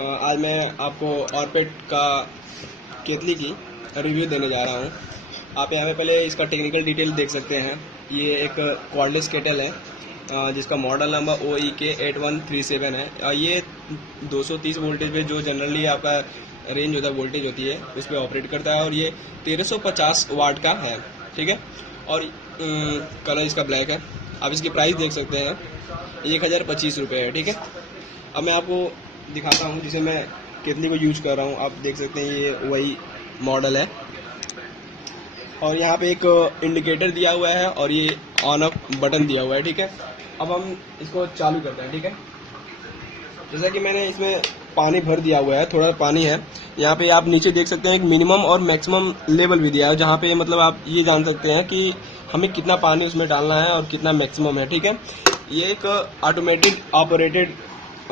आज मैं आपको ऑरपेट का केतली की रिव्यू देने जा रहा हूँ। आप यहाँ पे पहले इसका टेक्निकल डिटेल देख सकते हैं। ये एक कॉर्डलेस केटल है जिसका मॉडल नंबर OEK8137 है। ये 230 वोल्टेज पे जो जनरली आपका रेंज होता है, वोल्टेज होती है, उस पर ऑपरेट करता है और ये 1350 वाट का है। ठीक है, और कलर इसका ब्लैक है। आप इसकी प्राइस देख सकते हैं, 1025 रुपये है। ठीक है, अब मैं आपको दिखाता हूँ जिसे मैं केतली को यूज कर रहा हूँ। आप देख सकते हैं ये वही मॉडल है और यहाँ पे एक इंडिकेटर दिया हुआ है और ये ऑन ऑफ बटन दिया हुआ है। ठीक है, अब हम इसको चालू करते हैं। ठीक है, जैसा कि मैंने इसमें पानी भर दिया हुआ है, थोड़ा पानी है। यहाँ पे आप नीचे देख सकते हैं एक मिनिमम और मैक्सिमम लेवल भी दिया है, जहाँ पे मतलब आप ये जान सकते हैं कि हमें कितना पानी उसमें डालना है और कितना मैक्सिमम है। ठीक है, ये एक ऑटोमेटिक ऑपरेटेड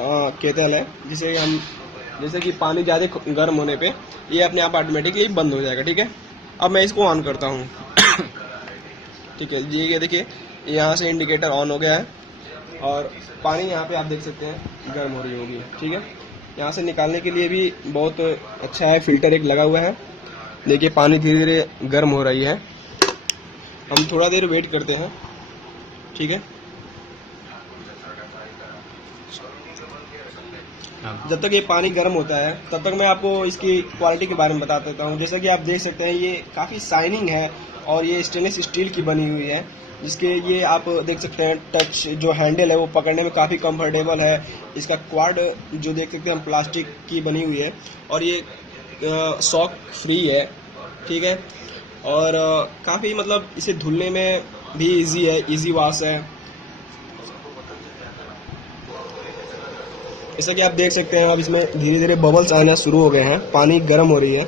केतल है जिसे हम, जैसे कि पानी ज़्यादा गर्म होने पे ये अपने आप ऑटोमेटिकली बंद हो जाएगा। ठीक है, अब मैं इसको ऑन करता हूँ। ठीक है, ये देखिए यहाँ से इंडिकेटर ऑन हो गया है और पानी यहाँ पे आप देख सकते हैं गर्म हो रही होगी। ठीक है, यहाँ से निकालने के लिए भी बहुत अच्छा है, फिल्टर एक लगा हुआ है। देखिए पानी धीरे धीरे गर्म हो रही है। हम थोड़ा देर वेट करते हैं। ठीक है, जब तक ये पानी गर्म होता है तब तक मैं आपको इसकी क्वालिटी के बारे में बता देता हूँ। जैसा कि आप देख सकते हैं ये काफ़ी शाइनिंग है और ये स्टेनलेस स्टील की बनी हुई है, जिसके ये आप देख सकते हैं टच जो हैंडल है वो पकड़ने में काफ़ी कंफर्टेबल है। इसका क्वाड जो देख सकते हैं प्लास्टिक की बनी हुई है और ये शॉक फ्री है। ठीक है, और काफ़ी मतलब इसे धुलने में भी इजी है, इजी वॉश है। जैसा कि आप देख सकते हैं अब इसमें धीरे धीरे बबल्स आना शुरू हो गए हैं, पानी गर्म हो रही है।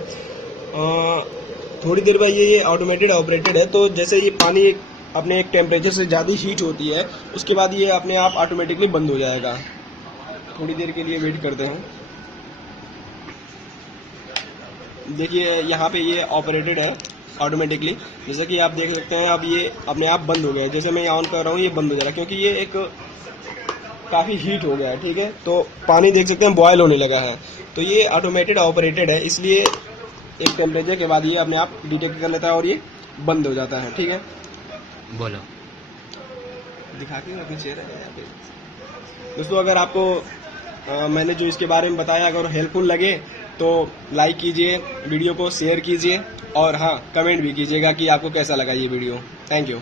थोड़ी देर बाद ये ऑटोमेटेड ऑपरेटेड है, तो जैसे ये पानी अपने एक टेम्परेचर से ज़्यादा हीट होती है उसके बाद ये अपने आप ऑटोमेटिकली बंद हो जाएगा। थोड़ी देर के लिए वेट करते हैं। देखिए यहाँ पे ये ऑपरेटेड है ऑटोमेटिकली, जैसा कि आप देख सकते हैं अब ये अपने आप बंद हो गया है। जैसे मैं ऑन कर रहा हूँ ये बंद हो जा रहा है क्योंकि ये एक काफ़ी हीट हो गया है। ठीक है, तो पानी देख सकते हैं बॉयल होने लगा है, तो ये ऑटोमेटेड ऑपरेटेड है, इसलिए एक टेम्परेचर के बाद ये अपने आप डिटेक्ट कर लेता है और ये बंद हो जाता है। ठीक है, बोलो दिखा के अपने चेहरा है। दोस्तों अगर आपको मैंने जो इसके बारे में बताया अगर हेल्पफुल लगे तो लाइक कीजिए, वीडियो को शेयर कीजिए और हाँ कमेंट भी कीजिएगा कि आपको कैसा लगा ये वीडियो। Thank you.